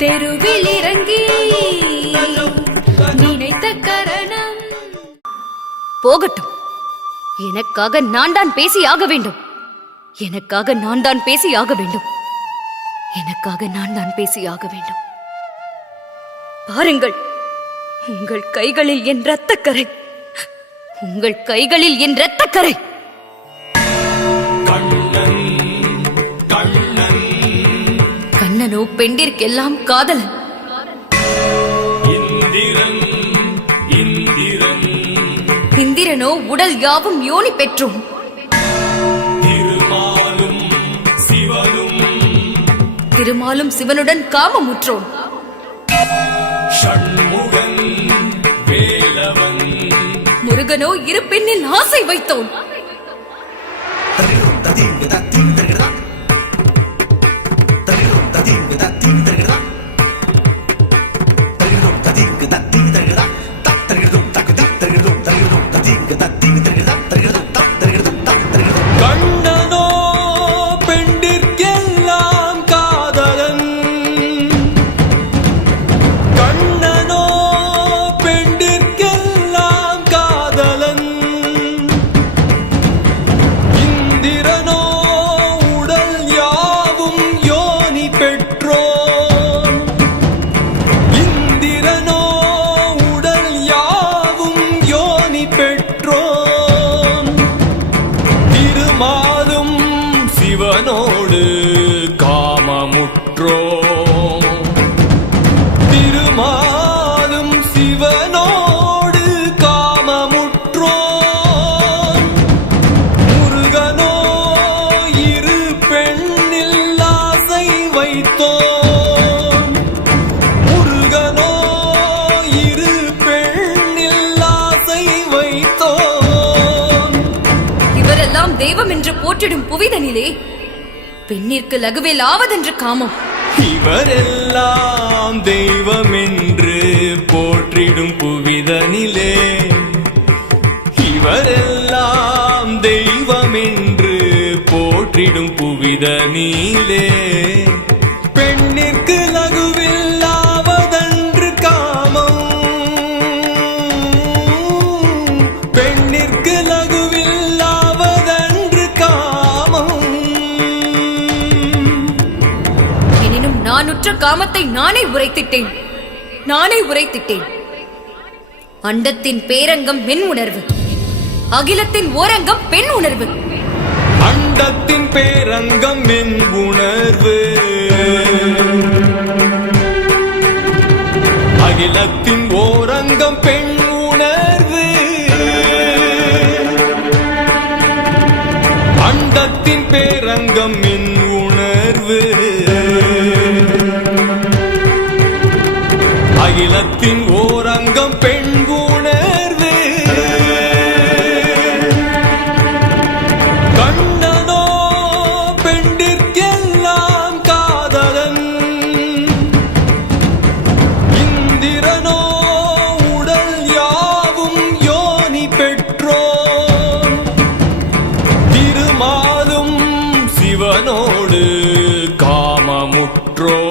தெருவில் இறங்கி நினைத்த கரணம் போகட்டும். எனக்காக நான் தான் பேசி ஆக வேண்டும். எனக்காக நான் தான் பேசி ஆக வேண்டும். எனக்காக நான் தான் பேசி ஆக வேண்டும். பாருங்கள், உங்கள் கைகளில் என் இரத்தக்கரை, உங்கள் கைகளில் என் இரத்தக்கரை. கண்ணனோ பெண்டிற்கெல்லாம் காதலன். இந்திரனோ உடல் யாவும் யோனி பெற்றோம். திருமாலும் சிவனுடன் காமமுற்றோம். முருகனோ இரு பெண்ணில் ஆசை வைத்தோம். சிவனோடு காமமுற்றோம். திருமாலும் சிவனோடு காமமுற்றோம். முருகனோ இரு பெண்ணில் ஆசை வைத்தோம். முருகனோ இரு பெண்ணில் ஆசை வைத்தோம். இவரெல்லாம் தெய்வம் என்று போற்றிடும் புவிதனிலே பெண்ணிற்கு லகுவில் ஆவதென்று காமம். இவரெல்லாம் தெய்வம் என்று போற்றிடும் புவிதனிலே, இவரெல்லாம் தெய்வம் என்று போற்றிடும் புவிதனிலே, பெண்ணிற்கு லகுவில் ஆவதென்று காமம். பெண்ணிற்கு லகுவில் ஆவதென்று காமம். நான் உற்ற காமத்தை நானே உரைத்திட்டேன். நானே உரைத்திட்டேன். அண்டத்தின் பேரங்கம் மென் உணர்வு, அகிலத்தின் ஓரங்கம் பெண் உணர்வு. அண்டத்தின் பேரங்கம் மென் உணர்வு, அகிலத்தின் ஓரங்கம் பெண் உணர்வு. அண்டத்தின் பேரங்கம் மென் உணர்வு, அகிலத்தின் ஓரங்கம் பெண் உணர்வு. கண்ணனோ பெண்டிற்கெல்லாம் காதலன். இந்திரனோ உடல் யாவும் யோனி பெற்றோன். திருமாலும் சிவனோடு காமமுற்றோன்.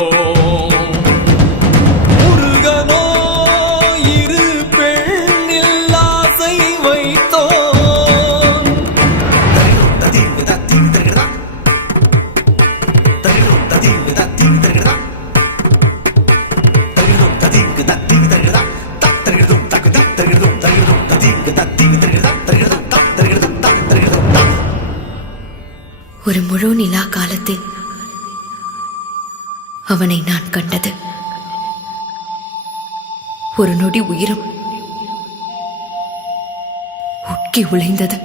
ஒரு முழு நிலா காலத்தில் அவனை நான் கண்டது. ஒரு நொடி உயிரும் உட்கி உழைந்தது.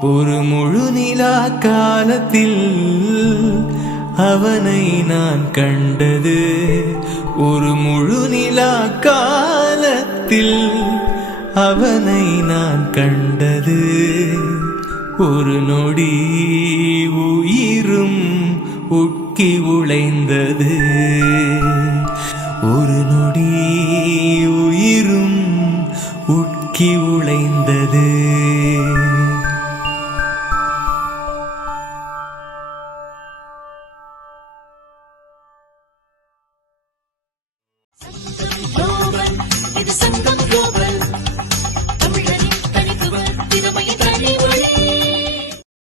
ஒரு முழு நிலா காலத்தில் அவனை நான் கண்டது. ஒரு முழு நிலா காலத்தில் அவனை நான் கண்டது. ஒரு நொடி உயிரும் உட்கி உழைந்தது. ஒரு நொடி உயிரும் உட்கி உழைந்தது.